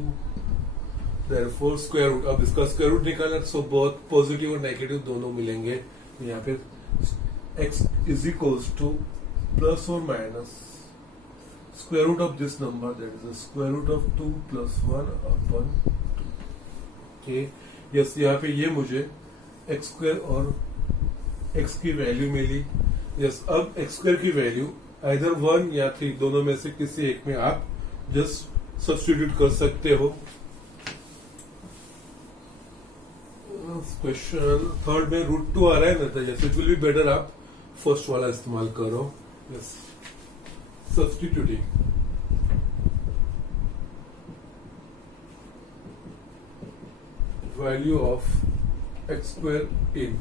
Therefore square root, अब इसका स्क्वायर रूट निकालना, सो बहुत पॉजिटिव और नेगेटिव दोनों मिलेंगे। यहाँ पे x is equal to plus और minus square root of this number, that is the square root of 2 plus 1 upon 2। okay yes यहाँ पे ये मुझे x square और x की वैल्यू मिली। yes अब x square की वैल्यू आइदर 1 या 3 दोनों में से किसी एक में आप जस्ट सब्स्टिट्यूट कर सकते हो। क्वेश्चन थर्ड में √2 आ रहा है ना, तो जैसे इट विल बी बेटर आप फर्स्ट वाला इस्तेमाल करो। yes substituting value of x square in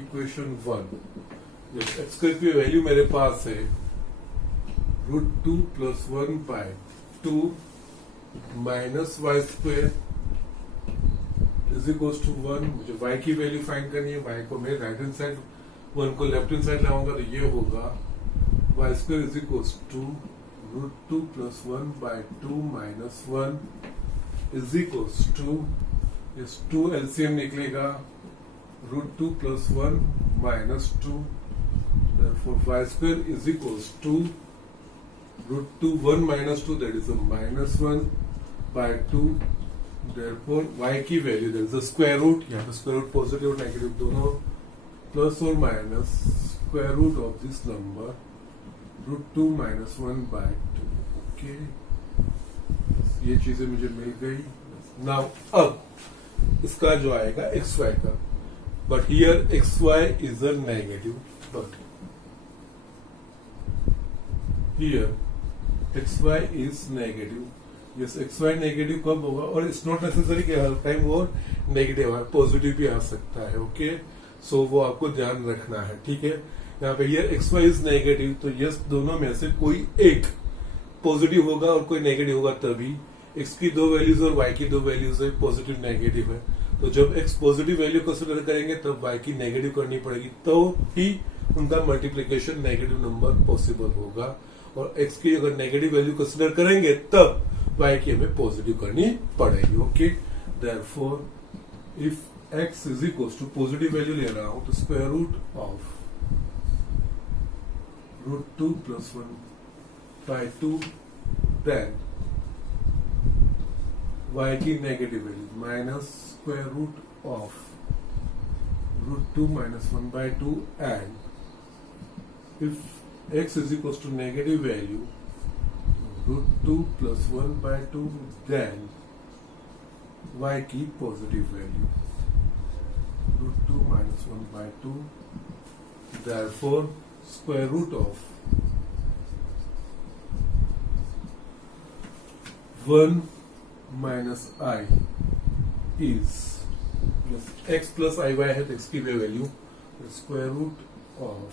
equation 1। yes, x square की वैल्यू मेरे पास है √2 plus 1/2 minus y square is equal to 1। मुझे y की वैल्यू फाइंड करनी है, y को मैं राइट हैंड साइड 1 को लेफ्ट हैंड साइड लाऊंगा तो ये होगा y square is equals to √2 plus 1/2 minus 1 is equals to इस 2 LCM निकलेगा √2 plus 1 minus 2। therefore y square is equals to √2 1 minus 2, that is a -1/2। therefore y की वैल्यू, that is a square root, यहाँ पे square root पॉजिटिव और negative दोनों, plus और minus square root of this number √2 minus 1/2। Okay ये चीजें मुझे मिल गई। नाउ अब इसका जो आएगा xy का, but here xy is a negative, but here xy is negative. Yes x y negative कब होगा, और इट्स नॉट नेसेसरी कि हर टाइम वो नेगेटिव है, पॉजिटिव भी आ सकता है। ओके, सो वो आपको ध्यान रखना है, ठीक है। यहाँ पे ये एक्स वाई इज नेगेटिव, तो यस दोनों में से कोई एक पॉजिटिव होगा और कोई नेगेटिव होगा, तभी एक्स की दो वैल्यूज और वाई की दो वैल्यूज है, पॉजिटिव नेगेटिव है। तो जब एक्स पॉजिटिव वैल्यू कंसिडर करेंगे तब वाई की नेगेटिव करनी पड़ेगी, तो ही उनका मल्टीप्लीकेशन नेगेटिव नंबर पॉसिबल होगा। और एक्स की अगर नेगेटिव वैल्यू कंसिडर करेंगे तब वाई की हमें पॉजिटिव करनी पड़ेगी। Okay, therefore if x is equal to positive value ले रहा हूं तो square root of √2 + 1/2, then y की negative value minus square root of √2 - 1/2, and if x is equal to negative value √2 + 1/2, then y की positive value √2 - 1/2, therefore square root of 1 - I is x + iy है, तो x की value square root of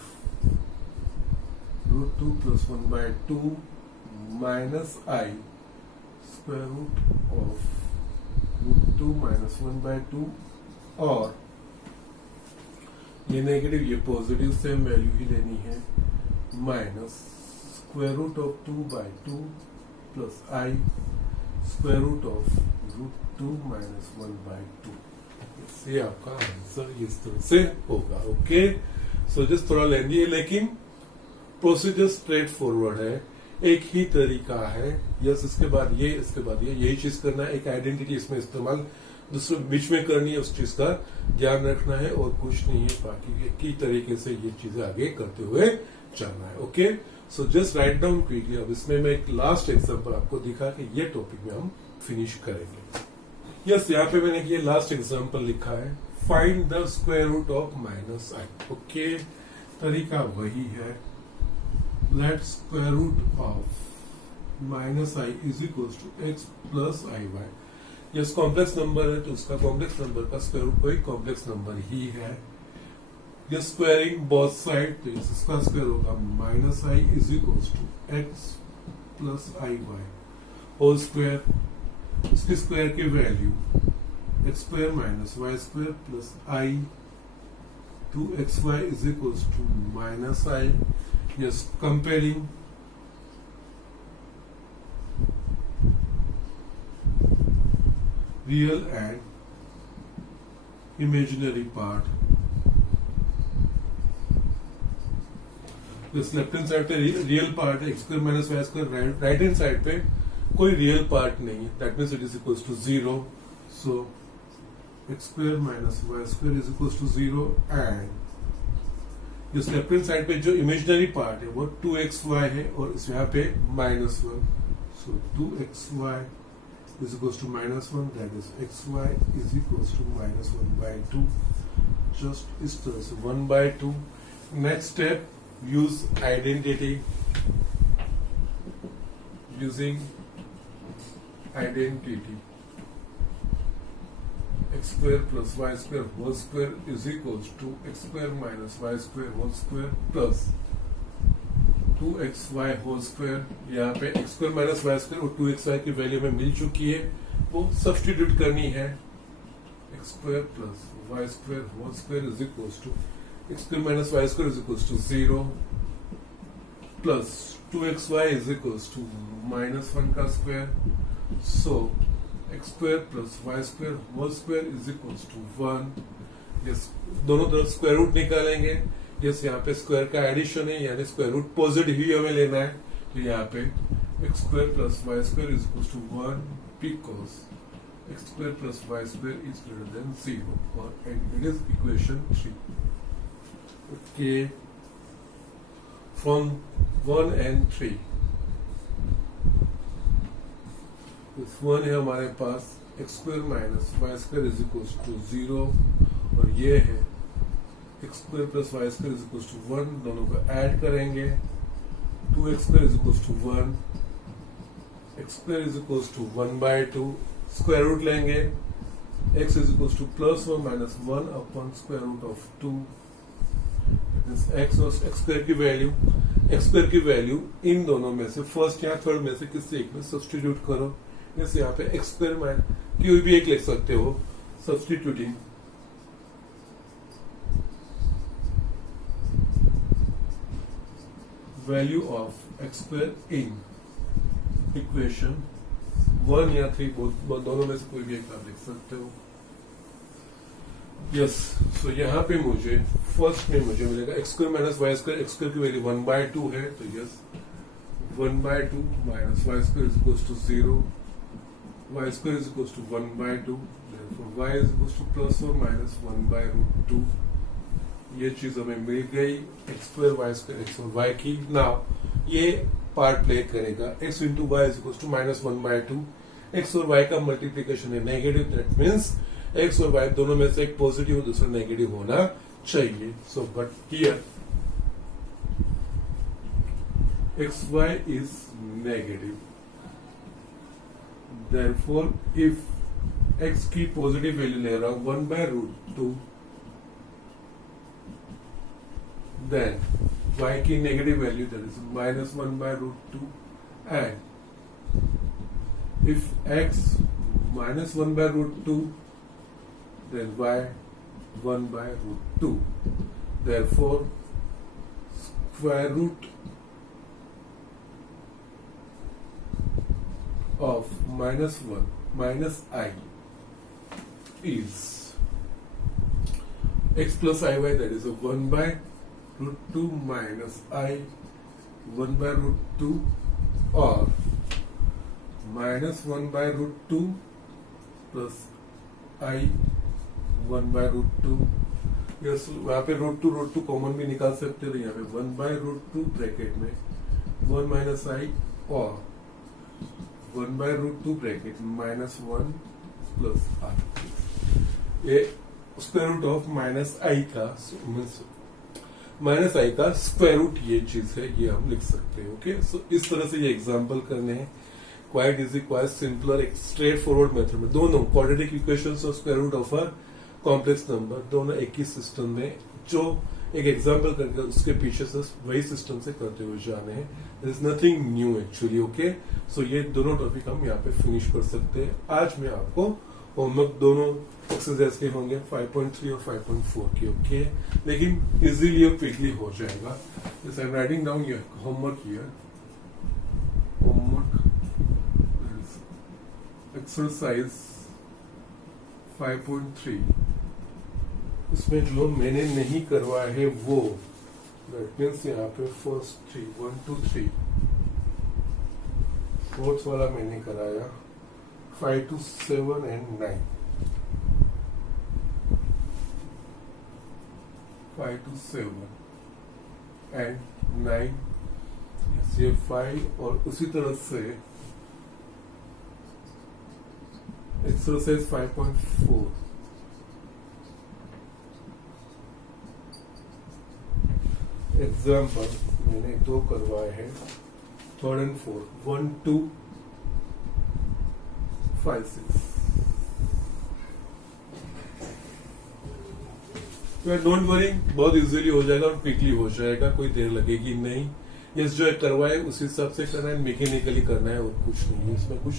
√2 + 1/2 minus I square root of √2 - 1/2, और ये negative ये positive same value ही लेनी है, minus square root of 2/2 plus I square root of √2 - 1/2। ये आपका आंसर इस तरह से होगा। ओके, सो जस्ट थोड़ा लेंदी है, लेकिन प्रोसीजर स्ट्रेट फॉरवर्ड है, एक ही तरीका है। यस, इसके बाद ये, इसके बाद ये, यही चीज करना है। एक आइडेंटिटी इसमें इस्तेमाल दूसरे बीच में करनी है, उस चीज का ध्यान रखना है और कुछ नहीं है। बाकी एक ही तरीके से ये चीजें आगे करते हुए चलना है। Okay, so just write down quickly. अब इसमें मैं एक लास्ट एग्जांपल आपको दिखा कि ये टॉपिक में हम फिनिश करेंगे। यस, यहाँ पे मैंने ये लास्ट एग्जांपल लिखा है, find the square root of -i। Okay, तरीका वही है, let square root of -i is equal to x + iy। Yes, complex number है तो उसका कॉम्प्लेक्स नंबर का स्क्वायर रूट कोई कॉम्प्लेक्स नंबर ही है। यस, स्क्वायरिंग बोथ साइड, तो इसका स्क्वायर होगा -i is equal to x + iy whole square. इसके स्क्वायर की value x² - y² plus i 2xy is equal to -i। Yes, comparing real and imaginary part। इस left hand side पे real part है x² - y², right hand side पे कोई real part नहीं है, that means it is equal to 0। So x² - y² is equal to 0, and इस left hand side पे जो इमेजिनरी पार्ट है वो 2xy है और इस यहाँ पे -1। सो 2xy is equals to -1, that is xy is equals to -1/2। just इस तरह से 1/2। next step, use identity, using identity x² + y² whole square is equals to x² - y² whole square plus 2xy whole square. यहाँ पे x² - y² और 2xy की value में मिल चुकी है, वो सब्स्टिट्यूट करनी है। x² + y² whole square is equal to x² - y² is equal to 0 plus 2xy is equal to -1 का square. So x² + y² whole square is equal to 1। Yes, दोनों तरफ स्क्वायर रूट निकालेंगे। यस, यहाँ पे square का addition है, यानी square root positive ही हमें लेना है, तो यहाँ पे x² + y² is equal to 1 because x² + y² is greater than 0, और it is equation 3। Okay, from 1 and 3 इस 1 है हमारे पास x² - y² is equal to 0, और ये है x² + y² is equal to 1। दोनों को ऐड करेंगे, 2x² is equal to 1 x square is equals to 1/2 square root लेंगे, x is equals to plus और minus 1 upon square root of 2। X और x square की वैल्यू इन दोनों में से फर्स्ट या थर्ड में से किसी एक में सब्स्टिट्यूट करो। जैसे यहाँ पे एक्स स्क्वायर माइनस कोई भी एक लिख सकते हो, substituting value of x square in equation 1 या 3, दोनों में से कोई भी एक आप लिख सकते हो। यस, सो यहाँ पे मुझे फर्स्ट में मुझे मिलेगा x square minus y square, x square की वैल्यू 1/2 है, तो yes 1/2 minus y square is equals to 0, y square is equals to 1/2, y is equals to plus और माइनस 1/√2। ये चीज हमें मिल गई, x square y square x और वाई की। नाउ ये पार्ट प्ले करेगा, x into y is equals to minus 1/2, x और वाई का मल्टीप्लीकेशन है नेगेटिव, दैट मीन्स एक्स और वाई दोनों में से एक पॉजिटिव और दूसरा नेगेटिव होना चाहिए। So but here x y is negative, therefore if x की पॉजिटिव वैल्यू ले रहा हूं 1/√2, देन वाई की negative value that is minus 1/√2, and if x minus 1/√2 then y 1/√2, therefore square root of minus 1 minus I is x plus iy, that is a 1/√2 minus I 1/√2, or minus 1/√2 plus I 1/√2। Yes, यहाँ पे √2 common भी निकाल सकते हो, यहाँ पे 1/√2 bracket में 1 minus आई और 1/√2 ब्रैकेट माइनस 1 प्लस आई। ये स्क्वायर रूट ऑफ माइनस आई का स्क्वायर रूट ये चीज है, ये हम लिख सकते हैं। ओके, सो इस तरह से ये एग्जाम्पल करने हैं। क्वाइट इजी, क्वाइट सिंपलर, एक स्ट्रेट फॉरवर्ड मेथड में दोनों क्वाड्रेटिक इक्वेशंस और square root of a complex number दोनों एक ही सिस्टम में, जो एक एग्जांपल करके उसके पीछे से वही सिस्टम से करते हुए जाने हैं। There is nothing new actually. Okay, so ये दोनों टॉपिक हम यहाँ पे फिनिश कर सकते हैं। आज मैं आपको होमवर्क दोनों एक्सरसाइज के होंगे 5.3 और 5.4 के। ओके, लेकिन इजीली और क्विकली हो जाएगा। जैसे आई am writing down your homework here, homework exercise 5.3, इसमें जो मैंने नहीं करवाया है वो, दैट मीन्स यहाँ पे फर्स्ट 3 1 2 3, फोर्थ वाला मैंने कराया 5 to 7 and 9, 5 to 7 and 9, ये 5, और उसी तरह से एक्सरसाइज 5.4, एग्जाम्पल मैंने 2 करवाए हैं, 3rd and 4th, 1 2 5 6। Don't worry, बहुत इजीली हो जाएगा और क्विकली हो जाएगा, कोई देर लगेगी नहीं। ये जो करवाए उस हिसाब से करना है, मैकेनिकली करना है और कुछ नहीं है, इसमें कुछ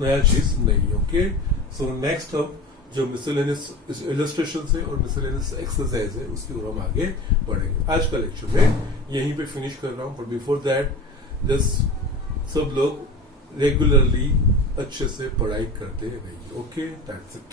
नया चीज नहीं है। ओके, सो नेक्स्ट अब जो मिसलेनियस इलस्ट्रेशन है और मिसलेनियस एक्सरसाइज है उसकी ओर हम आगे बढ़ेंगे। आज का लेक्चर में यहीं पे फिनिश कर रहा हूँ, बट बिफोर दैट जस्ट सब लोग रेगुलरली अच्छे से पढ़ाई करते रहिए। Okay, that's it.